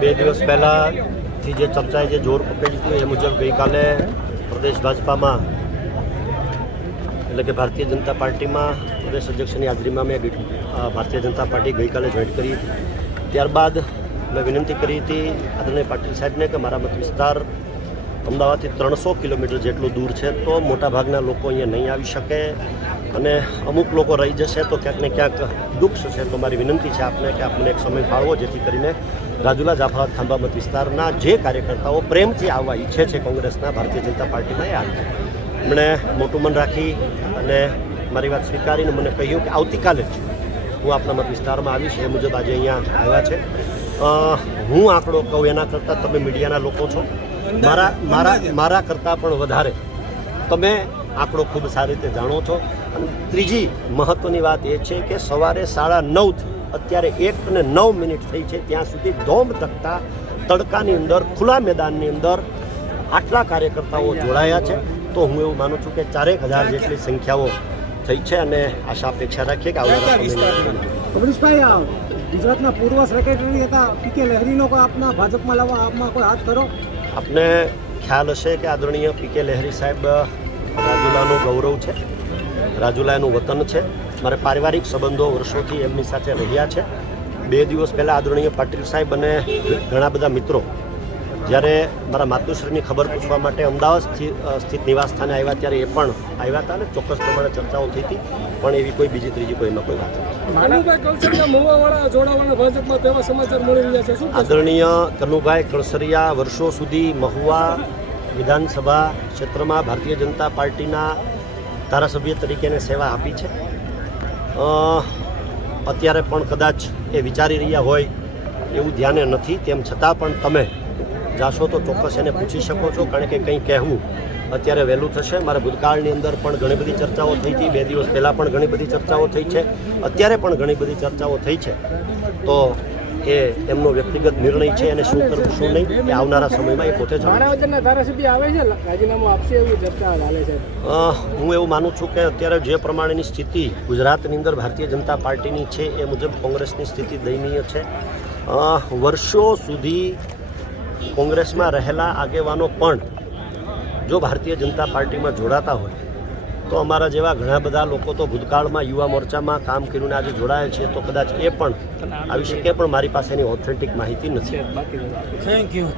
બે દિવસ પહેલાંથી જે ચર્ચાએ જે જોર પકડ્યું હતું એ મુજબ ગઈકાલે પ્રદેશ ભાજપામાં એટલે કે ભારતીય જનતા પાર્ટીમાં પ્રદેશ અધ્યક્ષની હાજરીમાં મેં ભારતીય જનતા પાર્ટી ગઈકાલે જોઈન્ટ કરી હતી। ત્યારબાદ મેં વિનંતી કરી હતી આદરણીય પાટીલ સાહેબને કે મારા મત વિસ્તાર અમદાવાદથી 300 કિલોમીટર જેટલું દૂર છે, તો મોટાભાગના લોકો અહીંયા નહીં આવી શકે અને અમુક લોકો રહી જશે તો ક્યાંક ને ક્યાંક દુઃખ છે। તો મારી વિનંતી છે આપને કે આપણને એક સમય ફાળવો જેથી કરીને રાજુલા જાફરાબાદ ખાંભા મત વિસ્તારના જે કાર્યકર્તાઓ પ્રેમથી આવવા ઈચ્છે છે કોંગ્રેસના ભારતીય જનતા પાર્ટીમાં એ આવી જાય। એમણે મોટું મન રાખી અને મારી વાત સ્વીકારીને મને કહ્યું કે આવતીકાલે જ હું આપણા મત વિસ્તારમાં આવીશ, એ મુજબ આજે અહીંયા આવ્યા છે। હું આંકડો કહું એના કરતાં તમે મીડિયાના લોકો છો, મારા કરતાં પણ વધારે તમે આંકડો ખૂબ સારી રીતે જાણો છો। અને ત્રીજી મહત્ત્વની વાત એ છે કે સવારે 9:30થી અત્યારે 1:09 થઈ છે, ત્યાં સુધી ધોમ ધકતા તડકાની અંદર ખુલ્લા મેદાનની અંદર આટલા કાર્યકર્તાઓ જોડાયા છે। તો હું એવું માનું છું કે 4000 જેટલી સંખ્યાઓ થઈ છે અને આશા અપેક્ષા રાખીએ કે આવનારા સમયમાં ગુજરાતના પૂર્વ સેક્રેટરી હતા પીકે લહેરીનો આપના ભાજપમાં લાવવા આપમાં કોઈ હાથ કરો? આપને ખ્યાલ હશે કે આદરણીય પીકે લહેરી સાહેબ રાજુલાનું ગૌરવ છે, રાજુલાનું વતન છે। મારે પારિવારિક સંબંધો વર્ષોથી એમની સાથે રહ્યા છે। 2 દિવસ પહેલાં આદરણીય પાટીલ સાહેબ અને ઘણા બધા મિત્રો જ્યારે મારા માતુશ્રીની ખબર પૂછવા માટે અમદાવાદ સ્થિત નિવાસ સ્થાને આવ્યા ત્યારે એ પણ આવ્યા હતા અને ચોક્કસ પ્રમાણે ચર્ચાઓ થઈ હતી, પણ એવી કોઈ બીજી ત્રીજી કોઈમાં કોઈ વાત નથી। આદરણીય કનુભાઈ કળસરિયા વર્ષો સુધી મહુવા વિધાનસભા ક્ષેત્રમાં ભારતીય જનતા પાર્ટીના ધારાસભ્ય તરીકેને સેવા આપી છે। અત્યારે પણ કદાચ એ વિચારી રહ્યા હોય એવું ધ્યાને નથી, તેમ છતાં પણ તમે જાશો તો ચોક્કસ એને પૂછી શકો છો, કારણ કે કંઈ કહેવું અત્યારે વહેલું થશે। મારા ભૂતકાળની અંદર પણ ઘણી બધી ચર્ચાઓ થઈ હતી, 2 દિવસ પહેલાં પણ ઘણી બધી ચર્ચાઓ થઈ છે, અત્યારે પણ ઘણી બધી ચર્ચાઓ થઈ છે। તો એ એમનો વ્યક્તિગત નિર્ણય છે અને શું કરવું શું નહીં એ આવનારા સમયમાં એ પોતે ધારાસભ્ય આવે છે, રાજીનામું આપશે એવી ચર્ચા ચાલે છે। હું એવું માનું છું કે અત્યારે જે પ્રમાણેની સ્થિતિ ગુજરાતની અંદર ભારતીય જનતા પાર્ટીની છે એ મુજબ કોંગ્રેસની સ્થિતિ દયનીય છે। વર્ષો સુધી કોંગ્રેસમાં રહેલા આગેવાનો પણ જો ભારતીય જનતા પાર્ટીમાં જોડાતા હોય તો અમારા જેવા ઘણા બધા લોકો તો ભૂતકાળમાં યુવા મોરચામાં કામ કર્યું આજે જોડાયેલ છે, તો કદાચ એ પણ આવી શકે, પણ મારી પાસે એની ઓથેન્ટિક માહિતી નથી। Thank you.